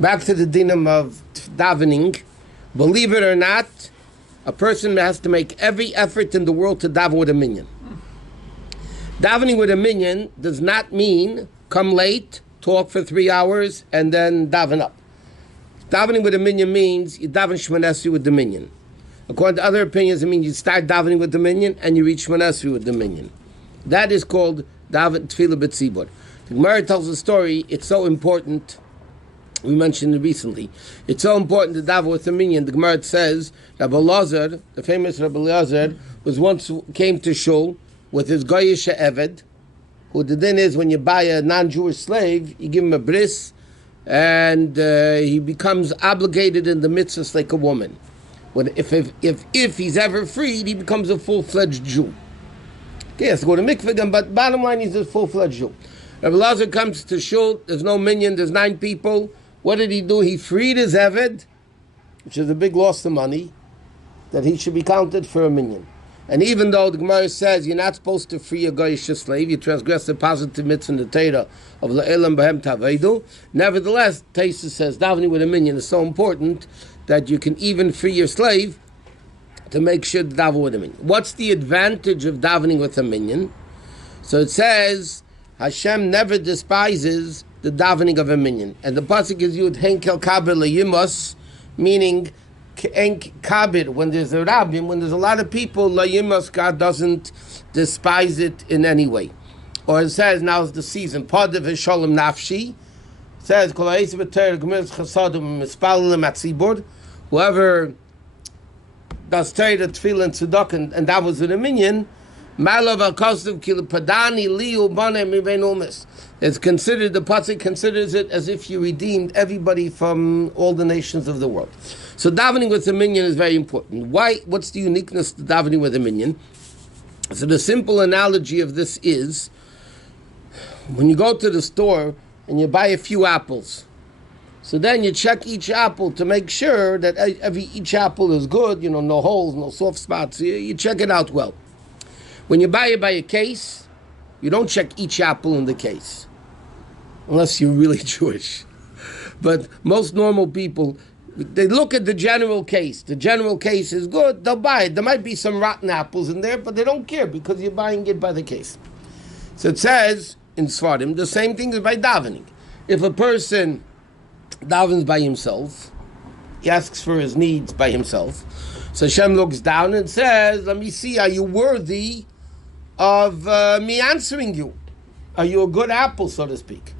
Back to the dinam of davening. Believe it or not, a person has to make every effort in the world to daven with a minyan. Davening with a minyan does not mean come late, talk for 3 hours, and then daven up. Davening with a minyan means you daven Shemona Esrei with the minyan. According to other opinions, it means you start davening with the minyan and you reach Shemona Esrei with the minyan. That is called daven tefillah b'tzibur. The Gemara tells a story. It's so important. We mentioned it recently. It's so important to daven with the minyan. The Gemara says Rabbi Elazar, the famous Rabbi Elazar, was once came to shul with his goyish eved, who the din is when you buy a non-Jewish slave, you give him a bris, and he becomes obligated in the mitzvahs like a woman. If he's ever freed, he becomes a full-fledged Jew. Okay, he has to go to mikveh again, but bottom line, he's a full-fledged Jew. Rabbi Elazar comes to shul, there's no minyan, there's 9 people. What did he do? He freed his eved, which is a big loss of money, that he should be counted for a minyan. And even though the Gemara says you're not supposed to free a goyish slave, you transgress the positive mitzvah in the Torah of Le'elam Bahem Tavedu, nevertheless, Taisa says davening with a minyan is so important that you can even free your slave to make sure to daven with a minyan. What's the advantage of davening with a minyan? So it says Hashem never despises the davening of a minyan. And the pasuk is Yud Henkel Kabir Leyimos, meaning Kabir, when there's a rabbin, when there's a lot of people, Leyimos, God doesn't despise it in any way. Or it says, now is the season, Padav Shalom Nafshi, it says, whoever does Torah, Tefillah, and Tzedakah, and that was in a minyan, it's considered, the pasuk considers it as if you redeemed everybody from all the nations of the world. So davening with a minyan is very important. Why? What's the uniqueness to davening with a minyan? So the simple analogy of this is, when you go to the store and you buy a few apples, so then you check each apple to make sure that each apple is good, no holes, no soft spots, you check it out well. When you buy it by a case, you don't check each apple in the case, unless you're really Jewish. But most normal people, they look at the general case. The general case is good, they'll buy it. There might be some rotten apples in there, but they don't care because you're buying it by the case. So it says in Svardim, the same thing is by davening. If a person davens by himself, he asks for his needs by himself, so Hashem looks down and says, let me see, are you worthy of me answering you? Are you a good apple, so to speak?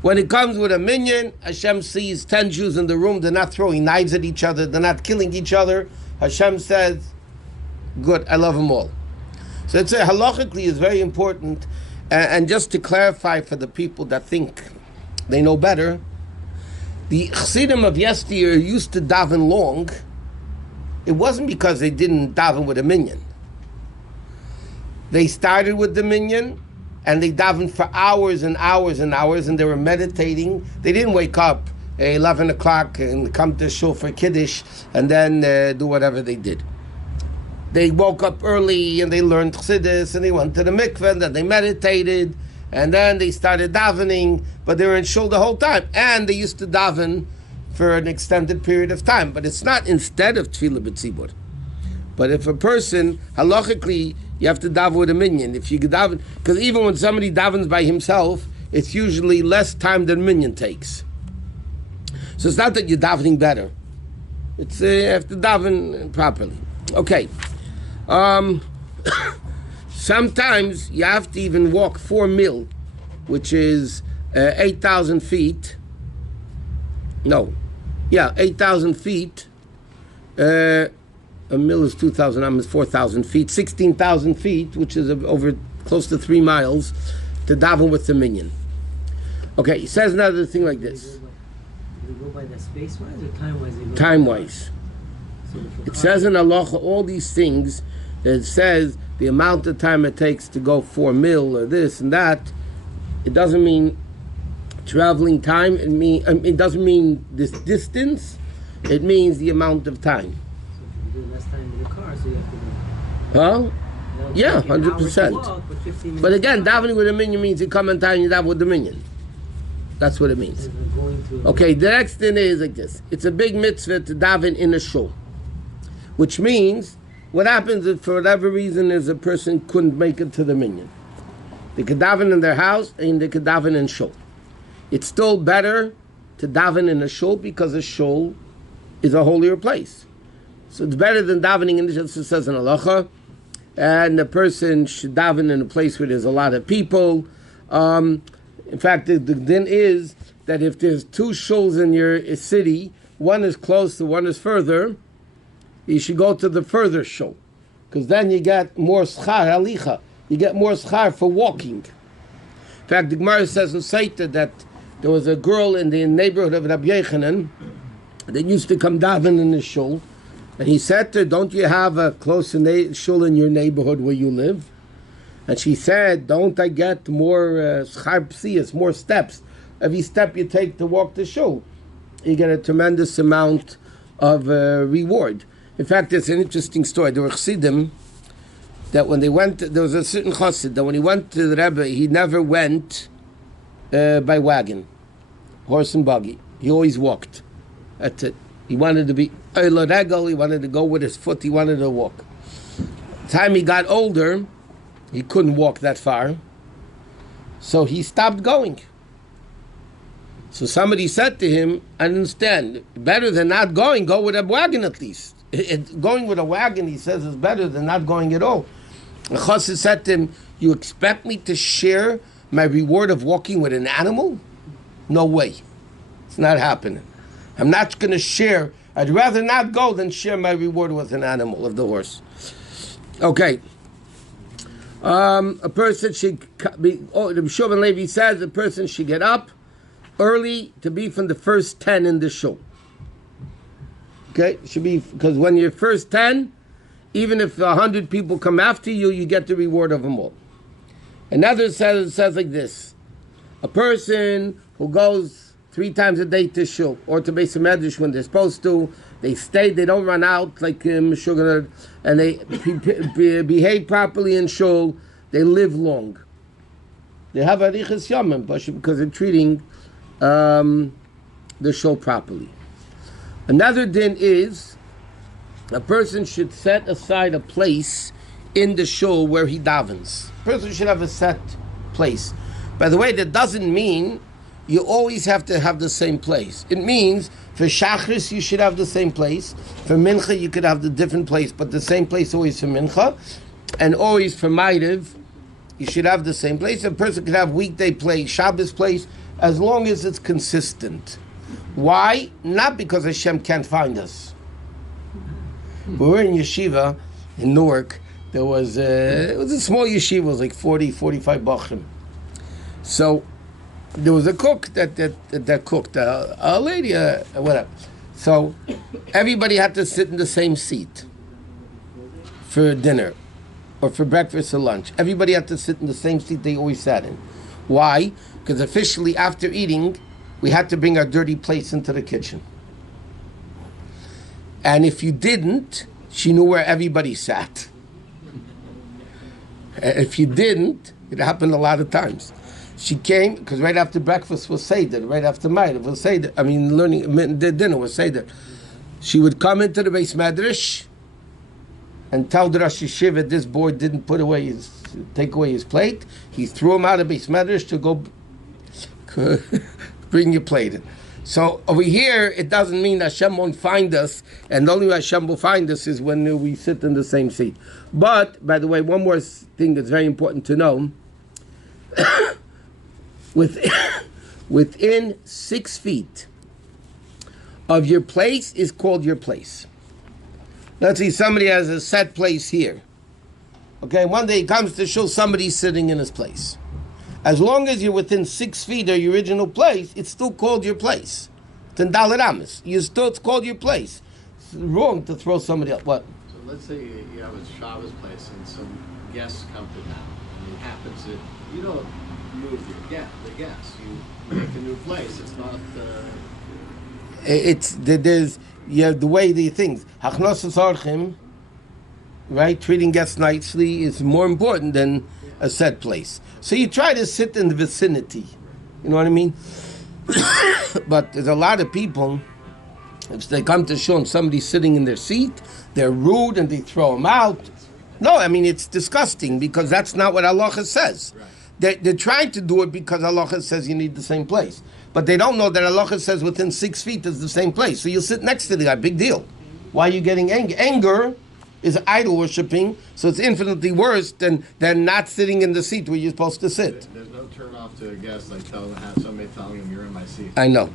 When it comes with a minyan, Hashem sees 10 Jews in the room, they're not throwing knives at each other, they're not killing each other. Hashem says, good, I love them all. So it's halachically is very important. And just to clarify for the people that think they know better, the Chassidim of yesteryear used to daven long. It wasn't because they didn't daven with a minyan. They started with the minyan, and they davened for hours and hours and hours, and they were meditating. They didn't wake up at 11 o'clock and come to shul for Kiddush and then do whatever they did. They woke up early and they learned Chassidus and they went to the mikveh and then they meditated and then they started davening, but they were in shul the whole time. And they used to daven for an extended period of time. But it's not instead of tefillah b'tzibur. But if a person, halachically, you have to daven with a minyan. If you daven, because even when somebody davens by himself, it's usually less time than minyan takes. So it's not that you're davening better. It's you have to daven properly. Okay. Sometimes you have to even walk 4 mil, which is 8,000 feet. No. Yeah, 8,000 feet. A mil is 2,000, is 4,000 feet. 16,000 feet, which is over close to 3 miles, to daven with the minyan. Okay, he says another thing like this. Do they go by the space-wise or time-wise? Time-wise. So it says in halacha all these things that it says the amount of time it takes to go 4 mil or this and that. It doesn't mean traveling time. It doesn't mean this distance. It means the amount of time. So if you do less time in the car, so you have to go. Huh? Yeah, 100%. But again, davening with a minyan means you come in time and you daven with the minyan. That's what it means. Going to Okay, the next thing is like this. It's a big mitzvah to daven in a shul. Which means, what happens if for whatever reason is a person couldn't make it to the minyan? They could daven in their house and they could daven in shul. It's still better to daven in a shul because a shul is a holier place. So it's better than davening in the shul, it says in halacha. And the person should daven in a place where there's a lot of people. In fact, the din is that if there's two shuls in your city, one is close to one is further, you should go to the further shul, because then you get more schar halicha. You get more schar for walking. In fact, the Gemara says in Saita that there was a girl in the neighborhood of Rabbi Yochanan that used to come daven in the shul, and he said to her, "Don't you have a close shul in your neighborhood where you live?" And she said, "Don't I get more schar psiyas, more steps? Every step you take to walk the shul, you get a tremendous amount of reward." In fact, it's an interesting story. There were chassidim that when they went, there was a certain chassid that when he went to the Rebbe, he never went by wagon, horse and buggy. He always walked. That's it. He wanted to be Eila Regel, he wanted to go with his foot, he wanted to walk. The time he got older, he couldn't walk that far, so he stopped going. So somebody said to him, "I understand, better than not going, go with a wagon at least." Going with a wagon, he says, is better than not going at all. The chassid said to him, "You expect me to share my reward of walking with an animal? No way. It's not happening. I'm not going to share. I'd rather not go than share my reward with an animal, of the horse." Okay. A person should be, Rabbi Shusterman Levi says, a person should get up early to be from the first 10 in the shul. Okay? Should be, because when you're first 10, even if 100 people come after you, you get the reward of them all. Another says like this: a person who goes 3 times a day to shul or to Beis Medrash when they're supposed to, they stay, they don't run out like Meshuggah, and they behave properly in shul, they live long. They have arichas yamim because they're treating the shul properly. Another din is a person should set aside a place in the shul where he davens. A person should have a set place. By the way, that doesn't mean you always have to have the same place. It means for Shachris you should have the same place. For Mincha you could have the different place, but the same place always for Mincha. And always for Ma'ariv you should have the same place. A person could have weekday place, Shabbos place, as long as it's consistent. Why? Not because Hashem can't find us. We were in yeshiva in Newark. There was it was a small yeshiva, it was like 40, 45 bachim. So there was a cook that cooked, a lady, whatever. So everybody had to sit in the same seat for dinner or for breakfast or lunch. Everybody had to sit in the same seat they always sat in. Why? Because officially after eating, we had to bring our dirty plates into the kitchen. And if you didn't, she knew where everybody sat. And if you didn't, it happened a lot of times. She came, because right after breakfast was Seder, right after Ma'ariv was Seder. I mean, the dinner was Seder. She would come into the Beis Medrash and tell the Rosh Yeshiva this boy didn't take away his plate. He threw him out of Beis Medrash to go bring your plate in. So over here, it doesn't mean Hashem won't find us, and the only way Hashem will find us is when we sit in the same seat. But, by the way, one more thing that's very important to know. Within 6 feet of your place is called your place. Let's see, somebody has a set place here. Okay, one day he comes to show somebody's sitting in his place. As long as you're within 6 feet of your original place, it's still called your place. It's in Dalet Amos. It's called your place. It's wrong to throw somebody else. What? So let's say you have a Shabbos place and some guests come to town, and it happens that you don't move the guests. You make a new place. It's not. There's the way the things. Hachnosas Orchim, right? Treating guests nicely is more important than a set place. So you try to sit in the vicinity. You know what I mean? But there's a lot of people, if they come to shul and somebody's sitting in their seat, they're rude and they throw them out. No, I mean, it's disgusting because that's not what halacha says. Right. They're trying to do it because halacha says you need the same place. But they don't know that halacha says within 6 feet is the same place. So you'll sit next to the guy, big deal. Why are you getting angry? Anger is idol worshipping, so it's infinitely worse than not sitting in the seat where you're supposed to sit. There's no turn off to a guest like have somebody telling him you're in my seat. I know.